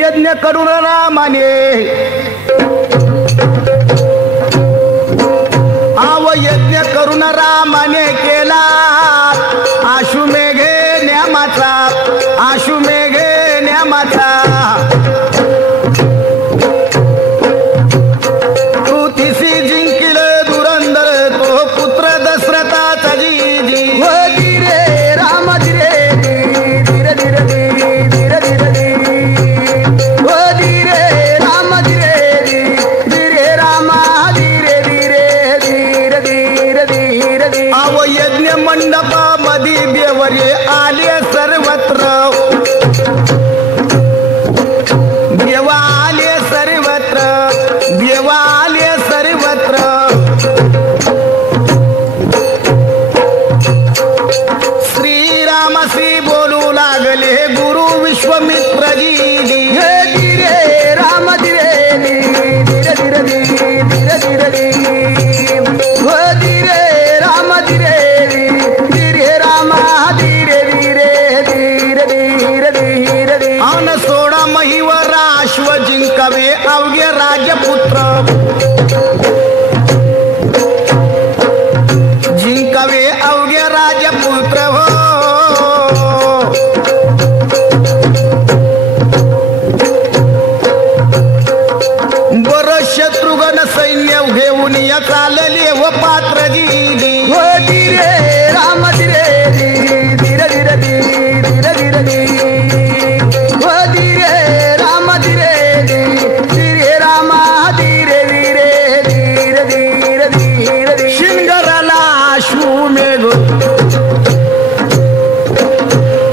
यज्ञ करून रामाने यज्ञ करून रामाने केला आशुमेघे न्यामाचा आशुमेघे न्यामाचा कृतीसी जिंकिल दुरंदर तो पुत्र दशरथाचा जीजी हो धीरे राम धीरे धीरे धीरे धीरे धीरे हो धीरे राम धीरे धीरे राम धीरे धीरे धीरे धीरे धीरे धीरे अव यज्ञ मंडपामध्ये देवरे आले सर्वत्र देवा आले सर्वत्र देवा आले सर्वत्र श्रीरामसी बोलू लागले गुरु विश्वामित्रजी हे धीरे राम धीरे धीरे धीरे धीरे धीरे धीरे हो धीरे राम धीरे धीरे राम धीरे धीरे धीरे धीरे धीरे धीरे अन सोडा महिवर अश्व जिंकावे अवघे राजपुत्र जिंकावे अवघे राजपुत्र हो बर शत्रुघ्न सैन्य घेऊन या चालले व पात्रजी हो धीरे राम धीरे धीरे धीरे धीरे धीरे धीरे हो धीरे राम धीरे धीरे राम धीरे धीरे धीरे धीरे धीरे धीरे शिंगराला अश्वमेघ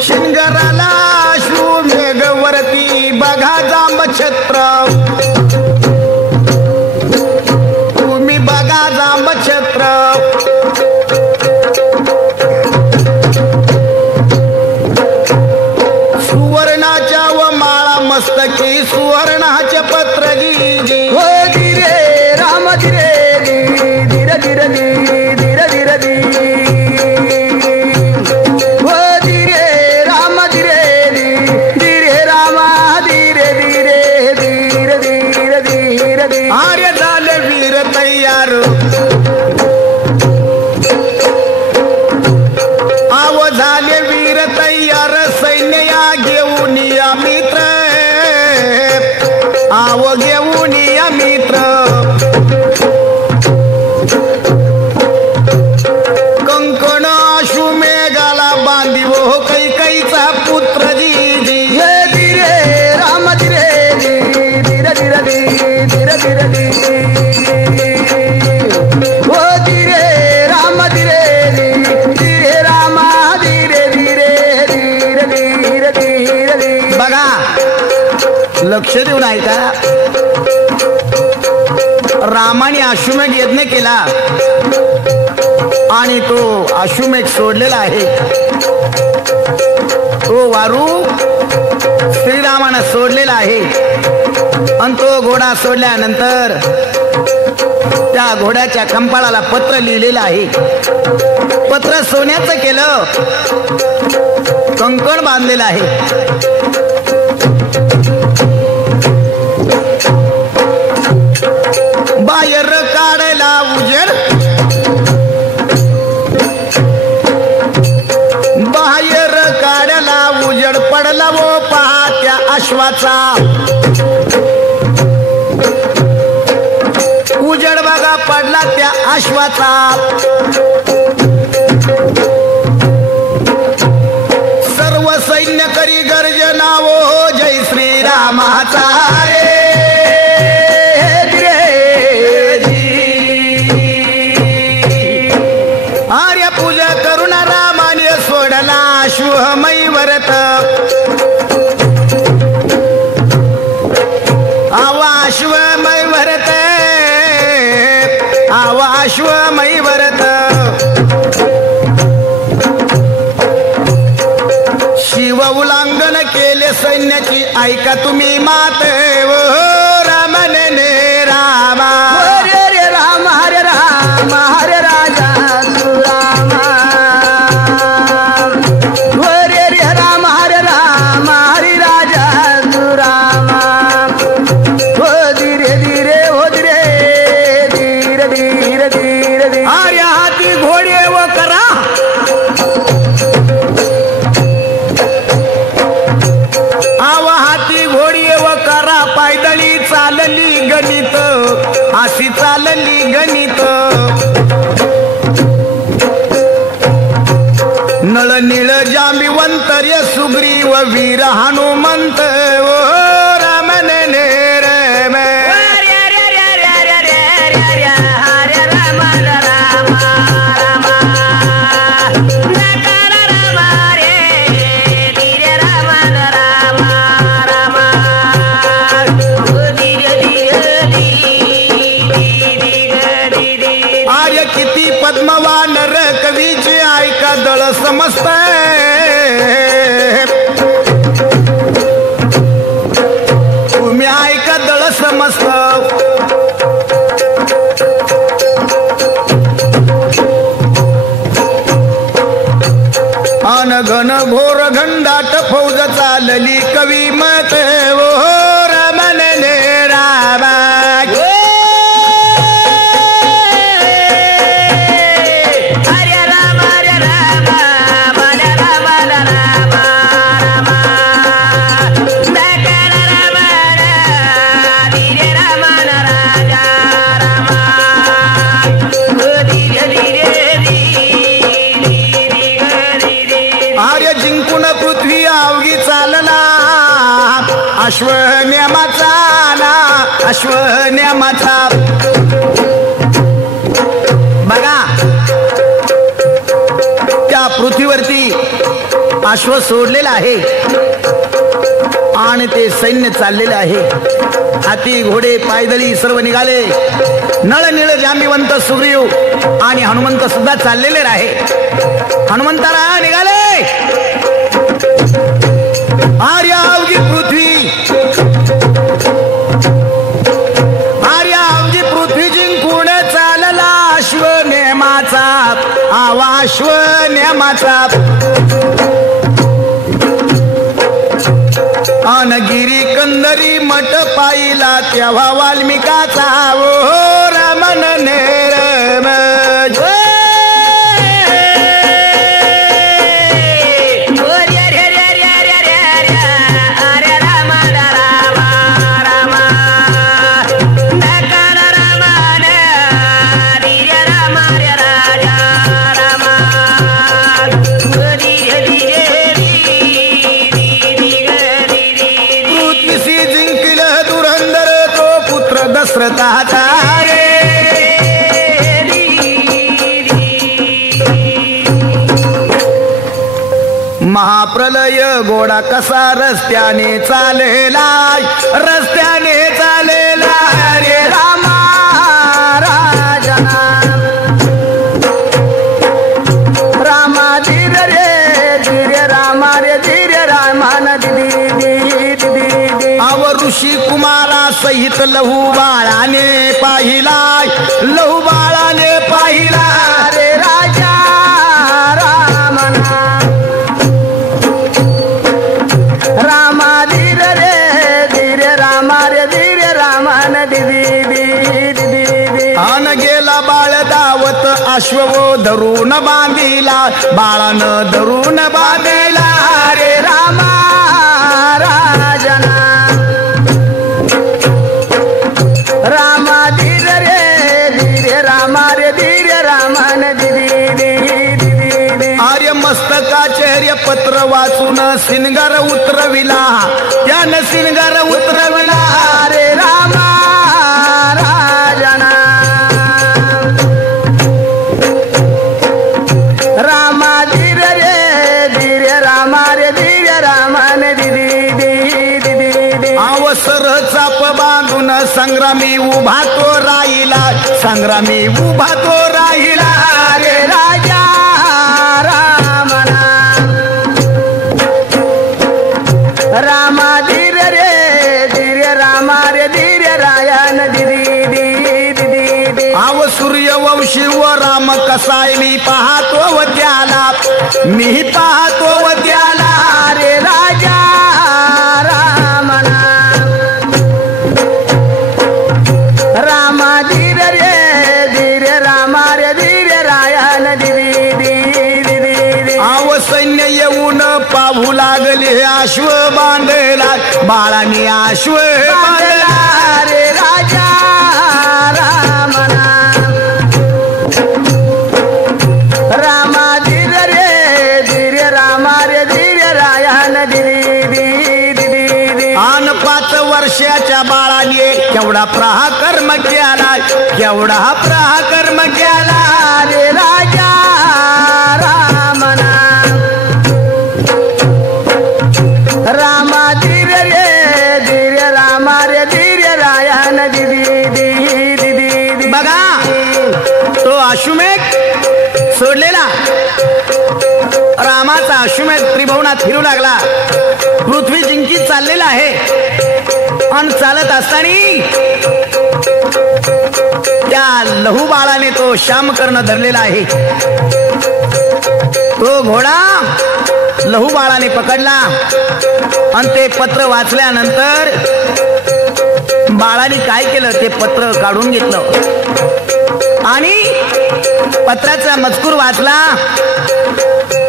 शिंगराला अश्वमेघ वरती बघा जांबछत्र तुम्ही बघा जांबछत्र सुवर्णाच्या व माळा मस्तकी सुवर्णाचे पत्र जी हो धीरे राम धीरे धीरे धीरे धीरे धीरे धीरे हो धीरे राम धीरे धीरे राम धीरे धीरे धीरे धीरे धीरे धीरे आर्य झाले वीर तयार आव झाले वीर तयार सैन्य या घेऊन या मित्र आव घेऊन या मित्र कंकण अश्वमेघाला बांधिव कैकईचा पुत्र जी हे धीरे राम धीरे धीरे धीरे धीरे धीरे धीरे हो धीरे राम धीरे धीरे राम धीरे धीरे धीरे धीरे धीरे धीरे बघा लक्ष देऊन ऐका रामाने अश्वमेघ यज्ञ केला आणि तो अश्वमेघ सोडलेला आहे तो वारू श्रीरामानं सोडलेला आहे आणि तो घोडा सोडल्यानंतर त्या घोड्याच्या कंपाळाला पत्र लिहिलेलं आहे पत्र सोन्याचं केलं कंकण बांधलेलं आहे बाहेर काढायला उजेड बाहेर काढायला उजेड पडला वो पहा त्या अश्वाचा उजेड बघा पडला त्या अश्वाचा सर्व सैन्य करी गर्जना वो जय श्रीरामाचा आर्य पूजा करून रामाने सोडला अश्वमय व्रत आवा अश्वमय व्रत आवा अश्वमय व्रत शिव उल्लंघन केले सैन्याची ऐका तुम्ही मात रामने रामा हरे राम हरे राम हरे राजा तू राम हरे राम हरे राम हरे राजा तू राम गणित अशी चालली गणित नळ निळ जांबिवंत रे सुग्रीव वीर हनुमंत ओ रमण नेरम आर्य किती पद्मवान र कवीचे ऐका दळ समस्त तुम्ही ऐका दळ समस्त अनघन घोर घंडाट फौज चालली कवी मत ओ रमण नेराबा अश्वन्यामाचा ना अश्वन्यामाचा बघा त्या पृथ्वीवरती अश्व सोडलेला आहे आणि ते सैन्य चाललेले आहे हाती घोडे पायदळी सर्व निघाले नळ निळ जांबिवंत सुग्रीव आणि हनुमंत सुद्धा चाललेले आहे हनुमंताला निघाले आर्या अवघी पृथ्वी जिंकून चालला अश्वनेमाचा आवा अश्वनेमाचा अनगिरी कंदरी मठ पाहिला तेव्हा वाल्मिकाचा ओ रमण नेरम महाप्रलय गोडा कसा रस्त्याने चालेला रे रामा राजना रामा धीर रे रामा रे धीर रामान दिदी अव ऋषी कुमारा सहित लहू बाळाने पाहिला रे राजा रामना रामा धीर रामा रे धीर रामान दिदी अन गेला बाळ दावत अश्ववो धरून बांधिला बाळानं धरून बांधिला रे रामा राजना रामा धीर रामा रे धीर रामान दिदी आर्य मस्तकाचर्य पत्र वाचून सिनगार उतरविला त्यानं सिनगार उतरविला रे रामा राजना रामा धीर रामा रे धीर रामान दिदी अवसर चाप बांधून संग्रामी उभा तो राहिला रे राजा रामना रामा धीर रामा रे धीर रायन दिदी आव सूर्यवंशी व राम कसाय मी पाहतो व त्याला रे राजा रामना रामा धीर रामा रे धीर रायन दिदी आव सैन्य येऊन पाहू लागले अश्व बांधला बाळाने अश्व बांधला रे राजा वर्षाच्या बाळाने केवढा पराक्रम केला, केवढा पराक्रम केला रे राजा रामना रामा धीर रे धीर रामा रे धीर रायन दिदी बघा तो अश्वमेध सोडलेला रामाचा अश्वमेध त्रिभुवनात फिरू लागला, पृथ्वी जिंकीत चाललेला आहे आणि चालत असताना त्या लहू बाळाने तो श्यामकर्ण धरलेला आहे। तो घोडा लहू बाळाने पकडला आणि ते पत्र वाचल्यानंतर बाळाने काय केलं, ते पत्र काढून घेतलं आणि पत्राचा मजकूर वाचला।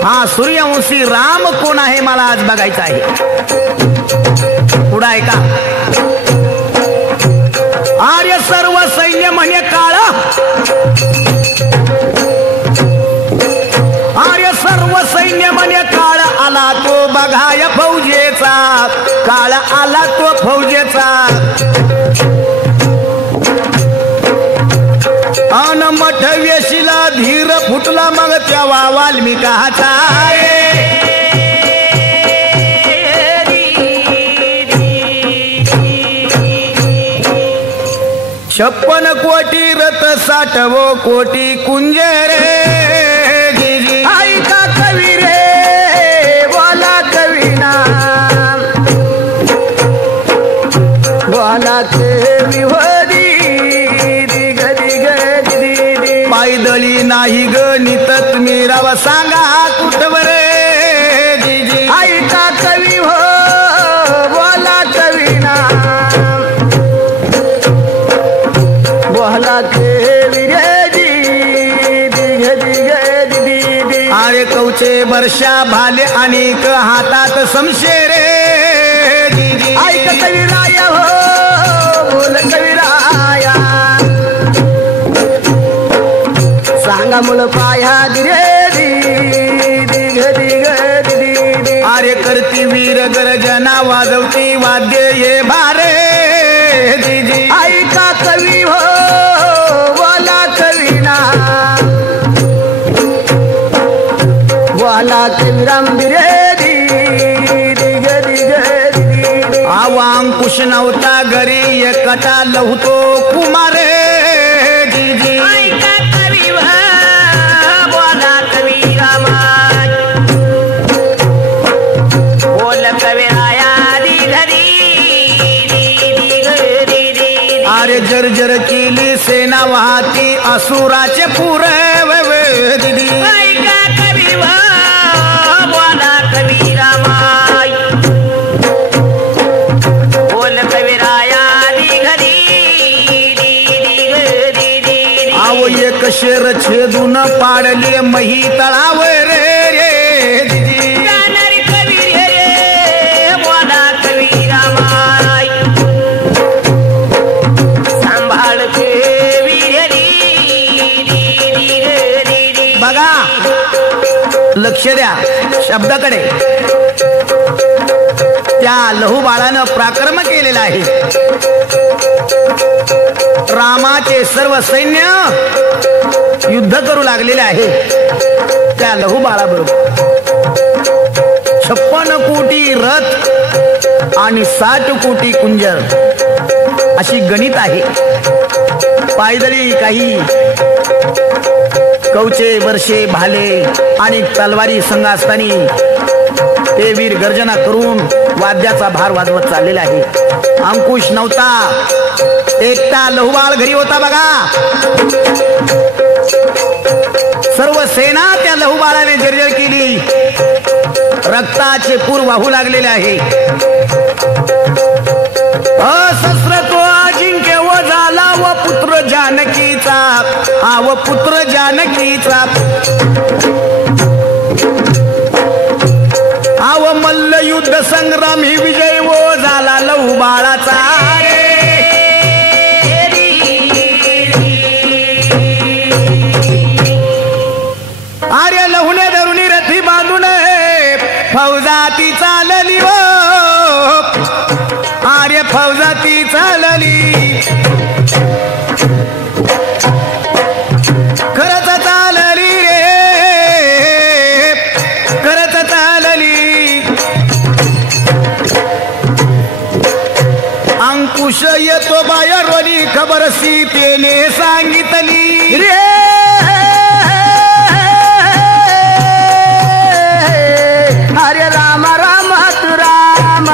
हा सूर्यवंशी राम कोण आहे मला आज बघायचा आहे। पुढे ऐका, आर्य सर्व सैन्य म्हणे काळ, आर्य सर्व सैन्य म्हणे काळ आला तो बघाय फौजेचा, काळ आला तो फौजेचा। अन मठ वेशीला धीर फुटला मग तेव्हा वाल्मिकाचा। 56 कोटी रथ 60 कोटी कुंज रे गिरी। ऐका कवी रे बोला कवीना बोला कवी होदी दिग दिग दिदी पायदळी नाही गणित तुम्ही राव सांगा कुठवर जीजी। ऐका कवी हो बोला कवीना बोला कवी रे दिग दिग दिदी। अरे कवचे वर्षा भाले आणि हातात समशेर जीजी। ऐक कविराय हो बोल कविराया सांगा मुल पाया दिरे दिग दिग दिदी। अरे करती वीर गर्जना वाजवती वाद्य ये भारे जीजी। ऐका कवी हो बोला कवीना बोला कविराम दिरे दिग दिग दिदी। अंकुश नव्हता घरी एकटा लहुतो कुमार जीजी। ऐका कवी हो बोला कविराम बोल कविराया दिग दिग। अरे जर्जर केली सेना वाहती असुराचे पुरव दिदी। ऐका कवी हो बोला कविराम बोल कविराया दिग दिग। आव एक शेर छेदून पाडले मही तळावर रे दिदी। गाणारी कवी रे बोला कविराम सांभाळ कवी रे। बघा लक्ष द्या शब्दाकडे। त्या लहू बाळानं पराक्रम केलेला आहे। रामाचे सर्व सैन्य युद्ध करू लागलेले आहे त्या लहू बाळाबरोबर। 56 कोटी रथ आणि 60 कोटी कुंजर अशी गणित आहे। पायदळी काही कवचे वर्षे भाले आणि तलवारी संघ असताना ते वीर गर्जना करून वाद्याचा भार वाजवत चाललेला आहे। अंकुश नव्हता, एकटा लहुबाळ घरी होता बघा। सर्व सेना त्या लहुबाळाने जर्जर केली, रक्ताचे पूर वाहू लागलेले आहे। अशस्त्र तो अजिंक्य व झाला व पुत्र जानकीचा, व पुत्र जानकीचा। आव मल्ल युद्ध संग्राम ही विजय वो झाला लहू बाळाचा। आर्य लहुने धरुणी रथी बांधून फौजाती चालली हो, आर्य फौजा अंकुश येतो बाहेरोनी खबर सीतेने सांगितली रे हरे राम राम तू राम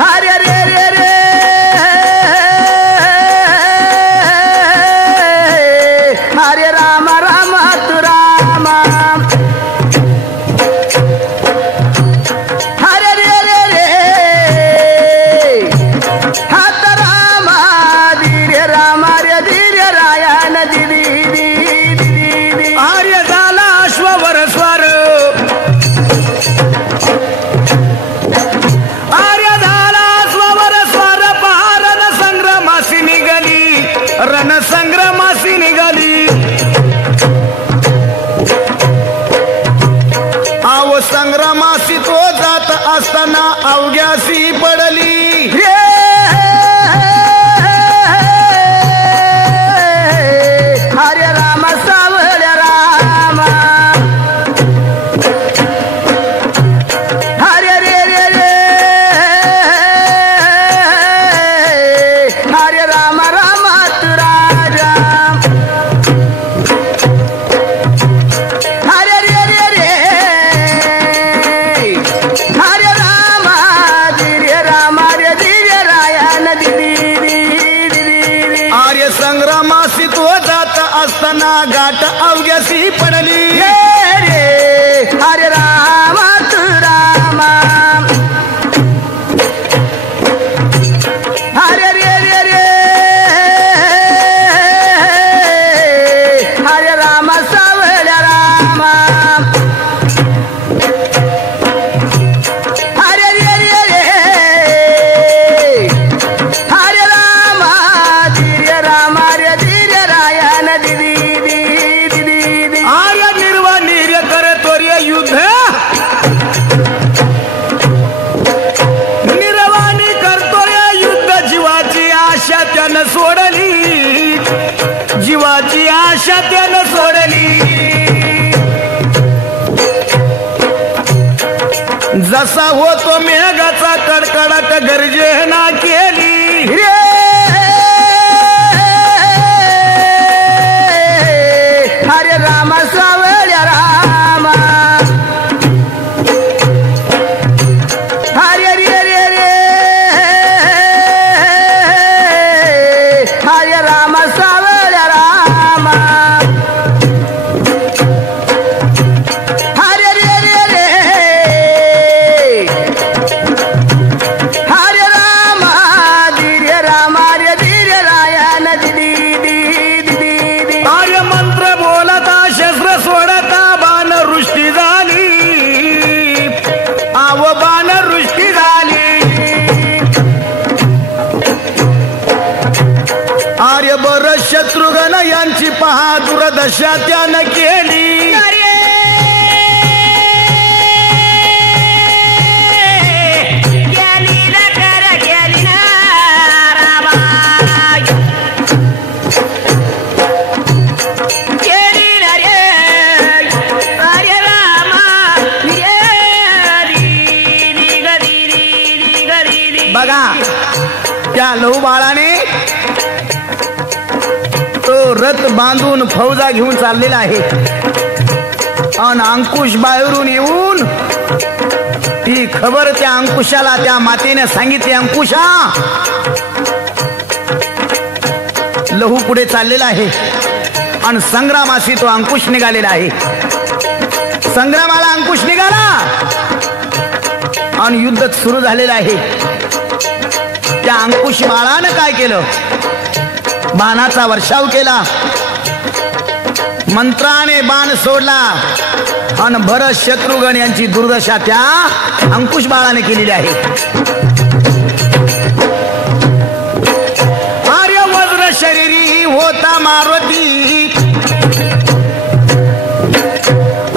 हरे रे रे रे हरे राम राम तू राम हरे रे रे रे हात राम धीरे राम रे धीरे रायन दिदी दिदी आर्य झाला अश्ववर स्वार आर्य झाला अश्ववर स्वार पहा रणसंग्रमासी निघाली रणसंग्रमासी निघाली आव संग्रामासी तो जात असताना अवघ्यासी पडली रे हरे राम सावळ्या राम हरे रे रे रे हरे राम राम तू राजा हरे रे रे रे हरे राम धीरे राम रे धीरे रायन दिदी दिदी आर्य संग्रामासी तो जात असताना गाठ अवघ्यासी पडली रे हरे राम तू राम हरे रे रे रे हरे राम सावळ्या राम हरे रे रे रे हरे राम धीरे राम रे धीरे रायन दिदी दिदी दिदी आर्य निर्वाणीर्य करतो रे युद्ध निर्वाणी करतो रे युद्ध जीवाची आशा त्यानं सोडली जीवाची आशा त्यानं सोडली जसा होतो मेघाचा कडकडाट गर्जना केली रे हरे राम सावळ्या राम हरे रे रे रे हरे राम सावळ्या राम हरे रे रे रे हरे राम धीरे राम रे धीरे रायन दिदी दिदी दिदी आर्य मंत्र बोलता शस्त्र सोडता बाण वृष्टी झाली आव बाण वृष्टी झाली आर्य बर शत्रुघ्न यांची पहा दुर्दशा त्यानं केली बघा त्या लहू बाळाने तो रथ बांधून फौजा घेऊन चाललेला आहे आणि अंकुश बाहेरून येऊन ती खबर त्या अंकुशाला त्या मातेने सांगितली अंकुशा लहू पुढे चाललेला आहे आणि संग्रामाशी तो अंकुश निघालेला आहे संग्रामाला अंकुश निघाला आणि युद्ध सुरू झालेलं आहे त्या अंकुश बाळानं काय केलं बाणाचा वर्षाव केला मंत्राने बाण सोडला आणि भरत शत्रुघ्न यांची दुर्दशा त्या अंकुश बाळाने केलेली आहे आर्य वज्र शरीरी होता मारुती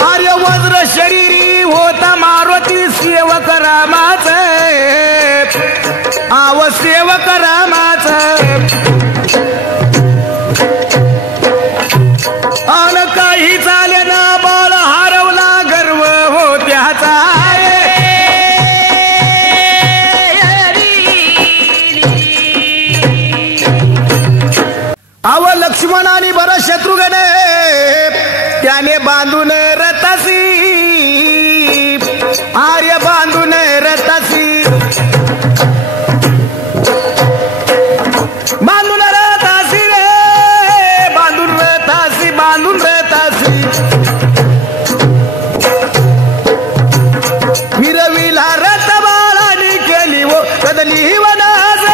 आर्य वज्र शरीरी होता मारुती सेवक रामाच आव सेवक रामाच अन काही झाले ना बाळ हरवला गर्व हो त्याचा बांधून रथासी, आर्य बांधून रथासी, बांधून रथासी रे, बांधून रथासी, बांधून रथासी, फिरविला रथ बाळानी केली वो कदली वनासे.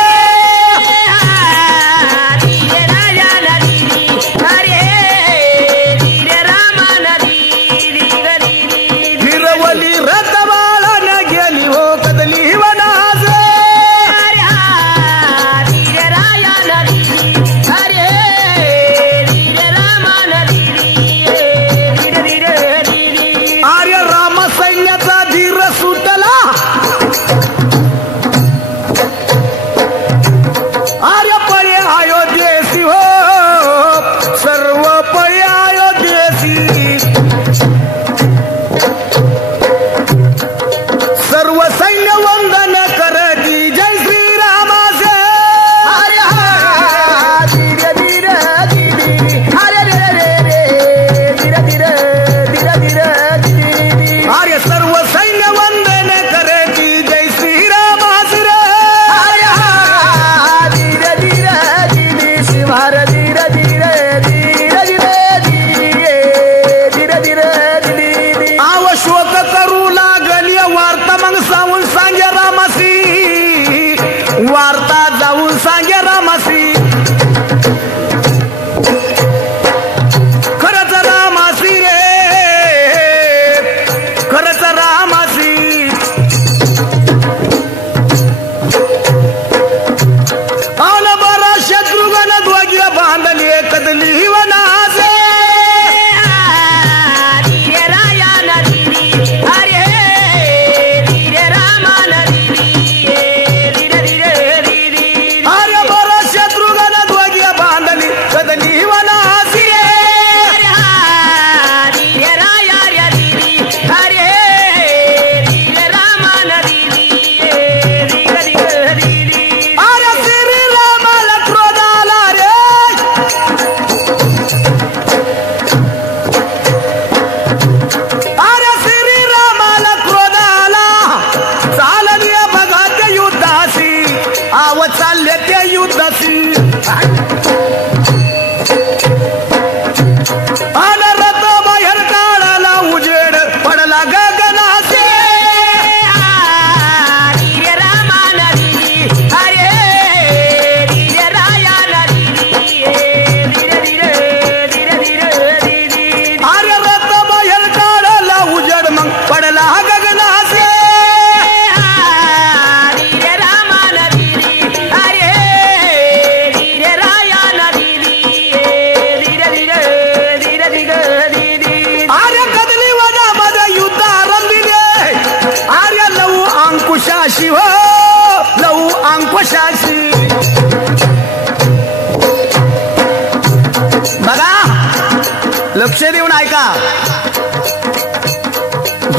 लक्ष देऊन ऐका,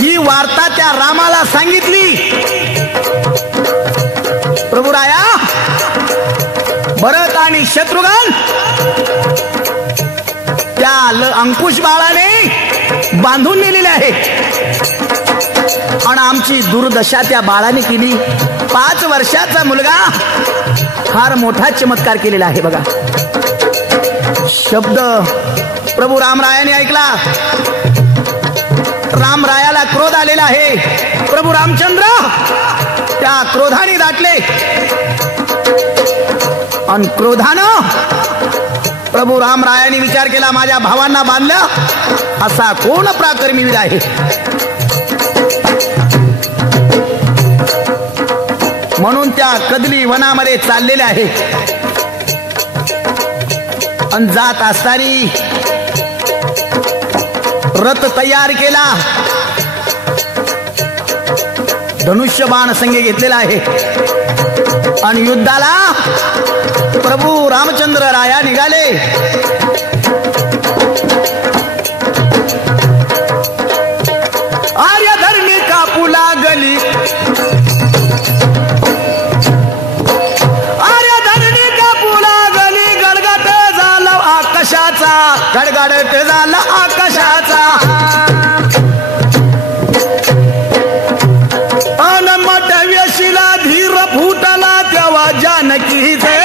ही वार्ता त्या रामाला सांगितली. प्रभू राया, भरत आणि शत्रुघ्न त्या अंकुश बाळाने बांधून नेलेले आहे आणि आमची दुर्दशा त्या बाळाने केली. 5 वर्षाचा मुलगा फार मोठा चमत्कार केलेला आहे बघा. शब्द प्रभू रामरायाने ऐकला. रामरायाला क्रोध आलेला आहे. प्रभू रामचंद्र त्या क्रोधाने दाटले आणि क्रोधानं प्रभू रामरायाने विचार केला, माझ्या भावांना बांधलं असा कोण पराक्रमी वीर आहे. म्हणून त्या कदली वनामध्ये चाललेले आहे. आणि जात असताना रथ तयार केला, धनुष्य बाण संगे घेतलेला आहे आणि युद्धाला प्रभू रामचंद्र राया निघाले. आर्य धरणी कापू लागली, आर्य धरणी कापू लागली, गडगड झाला आकाशाचा, गडगड झाला आकाशाचा. फुटला तेव्हा जानकीचे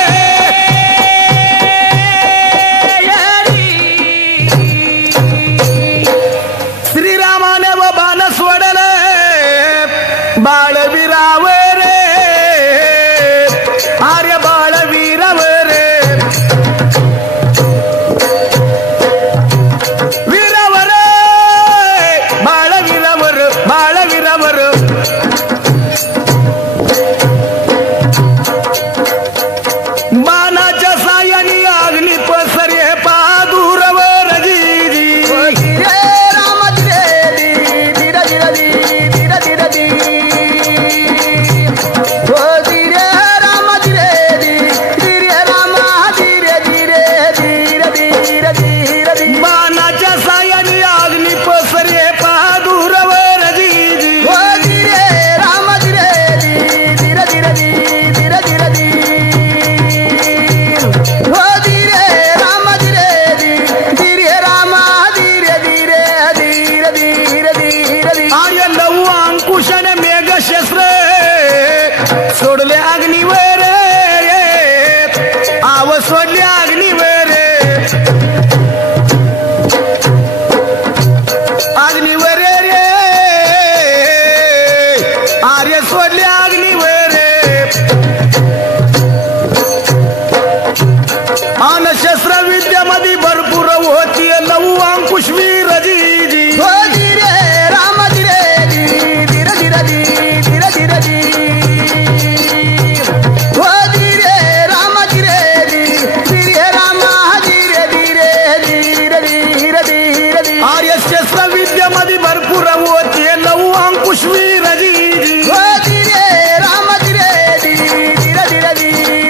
श्रीरामाने व बाण सोडले बाळवीरावर आर्य बाळवीरावर वीरावर बाळवीरावर बाळवीरावर बाणाच्या सायाने अग्नी पसरे पादूरवर जी राम धीरे धीरे धीरे धीरे धीरे धीरे हो धीरे राम धीरे धीरे राम धीरे धीरे धीरे धीरे धीरे बाणाच्या सायाने अग्नी पसरे पादूरवर जी हो धीरे राम धीरे धीरे धीरे धीरे धीरे हो धीरे राम धीरे धीरे राम धीरे धीरे धीरे धीरे धीरे आर्य लव अंकुशाने मेघ शस्त्र सोडले अग्नीवर आव सोडले अग्नीवर अग्नीवर रे आर्य सोडले अग्नीवर अन शस्त्र विद्यामध्ये भरपूर होती लव अंकुश वीर जी हो धीरे राम धीरे धीरे धीरे धीरे धीरे धीरे हो धीरे राम धीरे धीरे राम धीरे धीरे धीरे धीरे धीरे आर्य शस्त्र विद्यामध्ये भरपूर होती लव अंकुश वीर जी हो धीरे राम धीरे धीरे धीरे धीरे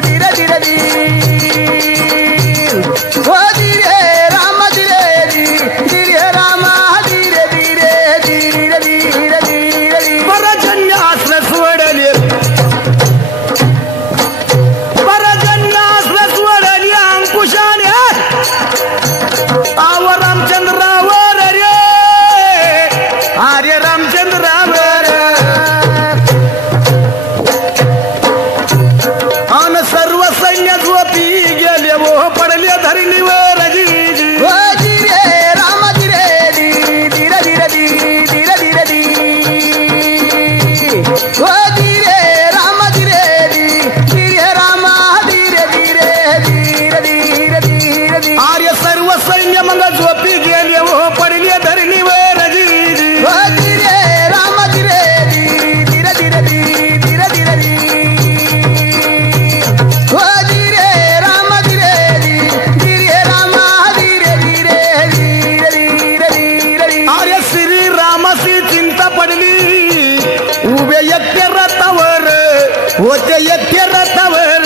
धीरे धीरे हो धीरे राम धीरे धीरे राम धीरे धीरे धीरे धीरे धीरे परजन्य असलं सोडले परजन्य असलं सोडले अंकुशाने आव रामचंद्रावर रे आर्य रामचंद्रावर अन सर्व सैन्य झोपी गेले वो पडले धरणीवर जी हो धीरे राम धीरे धीरे धीरे धीरे धीरे धीरे हो धीरे राम धीरे धीरे राम धीरे धीरे धीरे धीरे धीरे धीरे आर्य सर्व सैन्य मग झोपी गेले वो पडले धरणीवर जी हो धीरे राम धीरे धीरे धीरे धीरे धीरे धीरे हो धीरे राम धीरे धीरे राम धीरे धीरे धीरे धीरे धीरे आर्य श्री रामाची चिंता पडली उभे एकटे रथावर होते एकटे रथावर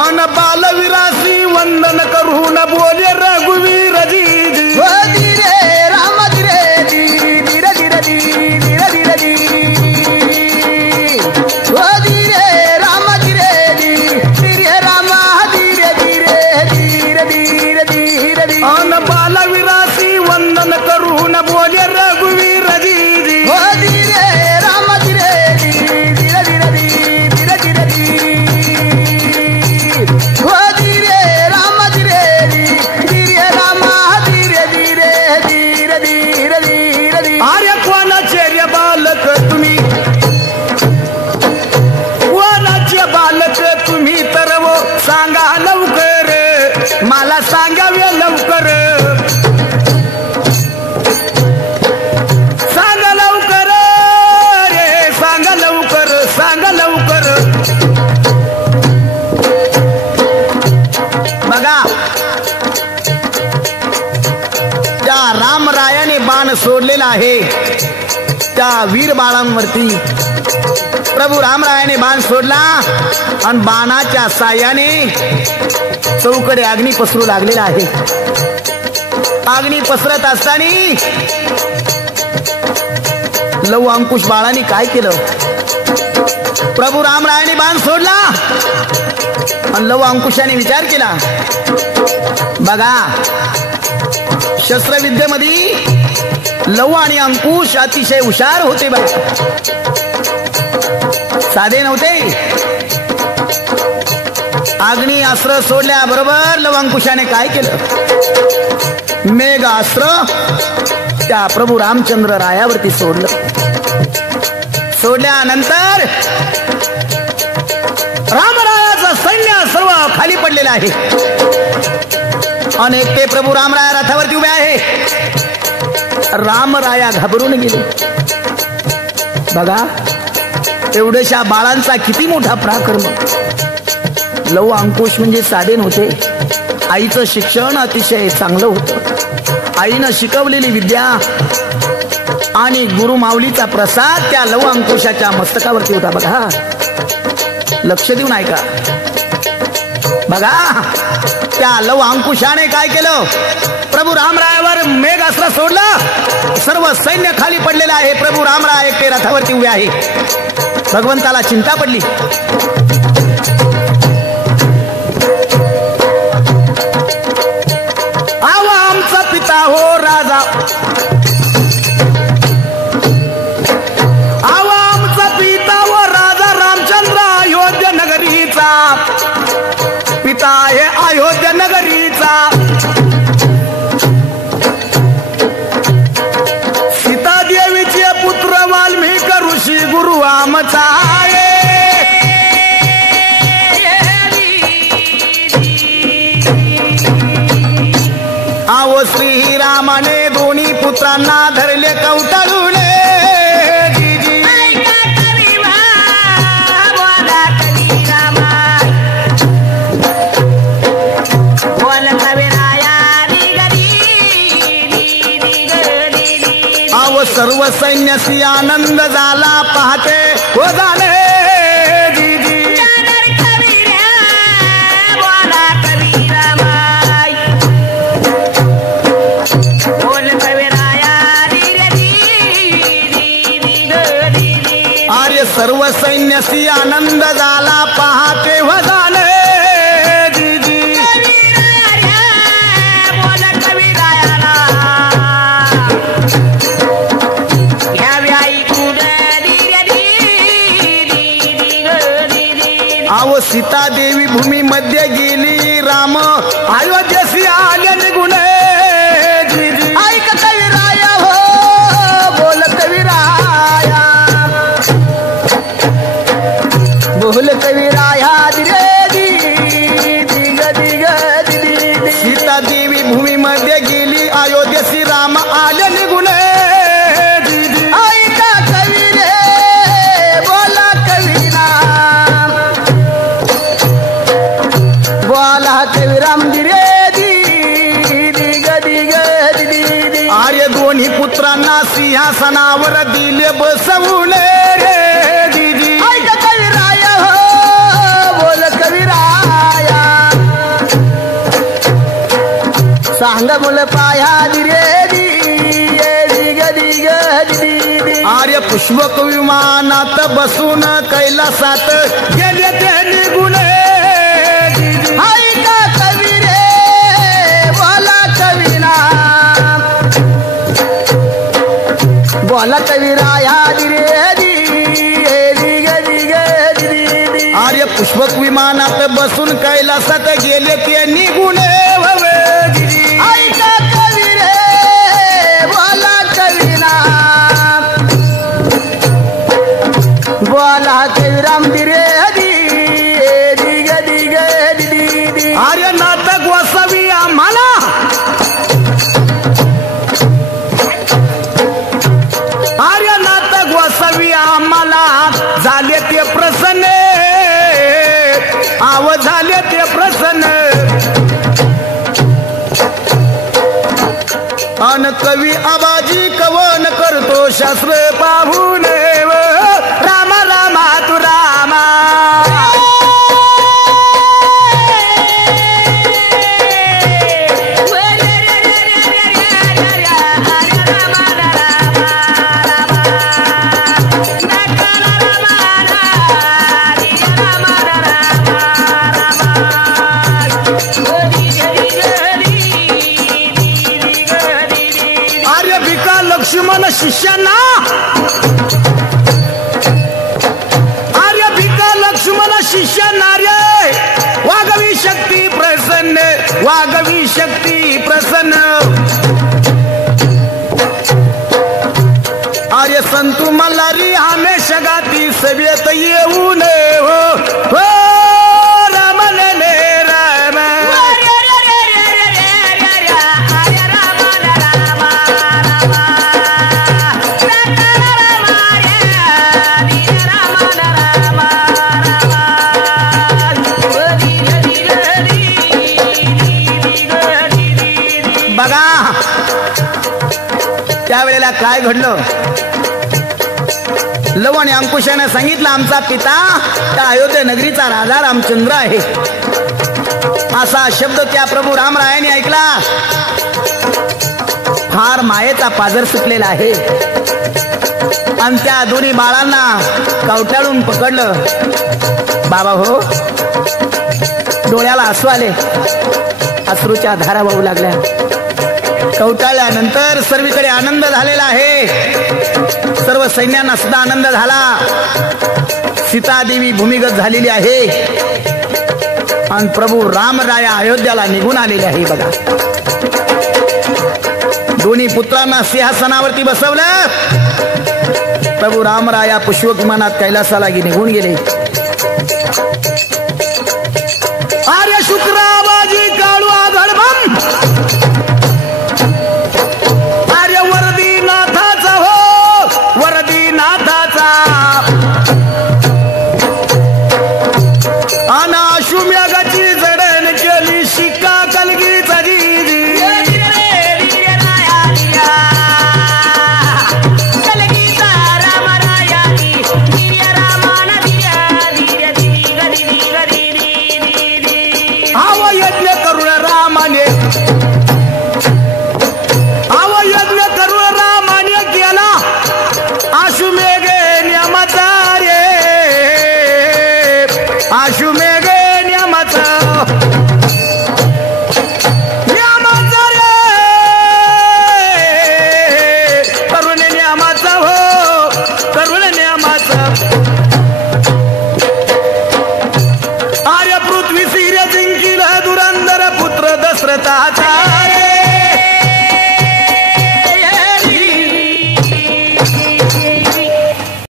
अन बालवीरासी वंदन करून बोले रघुवीर जी हो धीरे राम धीरे धीरे धीरे धीरे धीरे धीरे हो धीरे राम धीरे धीरे राम धीरे धीरे धीरे धीरे धीरे धीरे अन बालवीरासी वंदन करून बोले रघुवीर जी हो धीरे राम धीरे धीरे धीरे धीरे धीरे धीरे हो धीरे राम धीरे धीरे राम धीरे धीरे धीरे धीरे धीरे धीरे आर्य कोणाचे रे बालक तुम्ही कोणाचे बालक तुम्ही तर वो सांगा लवकर मला सांगावे लवकर सांगा लवकर रे सांगा लवकर सांगा लवकर बघा त्या रामरायाने बाण सोडलेला आहे त्या वीर बाळांवरती प्रभू रामरायाने बाण सोडला आणि बाणाच्या साह्याने चौकडे अग्नी पसरू लागलेला आहे अग्नी पसरत असताना लव अंकुश बाळाने काय केलं प्रभू रामरायाने बाण सोडला आणि लव अंकुशाने विचार केला बघा शस्त्रविद्येमध्ये लव आणि अंकुश अतिशय हुशार होते बघा, साधे नव्हते. अग्नी अस्त्र सोडल्याबरोबर लव अंकुशाने काय केलं, मेघ अस्त्र त्या प्रभू रामचंद्र रायावरती सोडलं. सोडल्यानंतर रामरायाचं सैन्य सर्व खाली पडलेलं आहे आणि ते प्रभू रामराया रथावरती उभे आहे. रामराया घाबरून गेले. बघा एवढ्याशा बाळांचा किती मोठा पराक्रम. लव अंकुश म्हणजे साधे नव्हते. आईचं शिक्षण अतिशय चांगलं होतं. आईनं शिकवलेली विद्या आणि गुरु माऊलीचा प्रसाद त्या लव अंकुशाच्या मस्तकावरती होता. बघा लक्ष देऊन ऐका. बघा त्या लव अंकुशाने काय केलं, प्रभू रामरायावर मेघास्त्र सोडलं. सर्व सैन्य खाली पडलेलं आहे. प्रभू रामराय एकटे रथावरती उभे आहे. भगवंताला चिंता पडली. आवा आमचा पिता हो राजा, आवा आमचा पिता हो राजा रामचंद्र अयोध्या नगरीचा पिता आहे, अयोध्या नगरीचा. सीता देवीचे पुत्र वाल्मिक ऋषी गुरु आमचा आहे. आवो श्रीरामाने दोन्ही पुत्रांना धरले कवटाळून. आवो सर्व सैन्यासी आनंद झाला पाहते हो झाले. सर्व सैन्यासी आनंद झाला पहाटे वजाने. आव सीता देवी भूमी मध्ये गेली, राम अयोध्येसी आले निघून. ऐक कविराया हो बोल कविराया, बोल कविराया दिरे दिग दिग दिदी. सीता देवी भूमी मध्ये गेली, अयोध्येसी राम आले निघून. ऐका कवी रे बोला कविरा, बोला कविराम दिरे दिग दिग दिदी. आर्य दोन्ही पुत्रांना सिंहासनावर दिले बसवून रे दिदी. ऐका कविराया हो बोल कविराया, सांग बोल पाया दिरे दिग दिग दिदी. आर्य पुष्पक विमानात बसून कैलासात गेले ते निघून. ऐका कवी रे बोला कविना, बोला कविराया दिरे दिग दिग दिदी. आर्य पुष्पक विमानात बसून कैलासात गेले ते निघून. ऐका कवी रे बोला कविना, बोला कविराम दिरे दिग दिग दिदी. आर्य नाटक वसावी आम्हाला, आर्य नाटक वसावी आम्हाला. झाले ते प्रसन्न, आव झाले ते प्रसन्न. अन कवी आबाजी कवन करतो शास्त्र पाहून. राम रामा तू रामा, बघा आर्य भिका लक्ष्मण शिष्य नार्य वागवी शक्ती प्रसन्न वागवी शक्ती प्रसन्न आर्य संतू मल्हारी हमेशा गाती सभेत येऊन हो रमण ने राम बघा त्यावेळेला काय घडलं लव आणि अंकुशाने सांगितलं आमचा पिता त्या अयोध्या नगरीचा राजा रामचंद्र आहे असा शब्द त्या प्रभू रामरायाने ऐकला फार मायेचा पाझर सुटलेला आहे आणि त्या दोन्ही बाळांना कवटाळून पकडलं बाबा हो डोळ्याला आसू आले अश्रूच्या धारा वाहू लागल्या कवटाळल्यानंतर सर्वीकडे आनंद झालेला आहे सर्व सैन्यांना सुद्धा आनंद झाला सीतादेवी भूमिगत झालेली आहे आणि प्रभू रामराया अयोध्याला निघून आलेले आहे बघा दोन्ही पुत्रांना सिंहासनावरती बसवलं प्रभू रामराया पुष्पक विमानात कैलासाला निघून गेले आर्य शुक्राबाजी काळू आघडबम आर्य वरदीनाथाचा हो वरदीनाथाचा अनाशुम्यागाची जडण केली शिक्का कलगीचा जीजी आर्य पृथ्वी सिर्य जिंकिल दुरंदर पुत्र दशरथाचा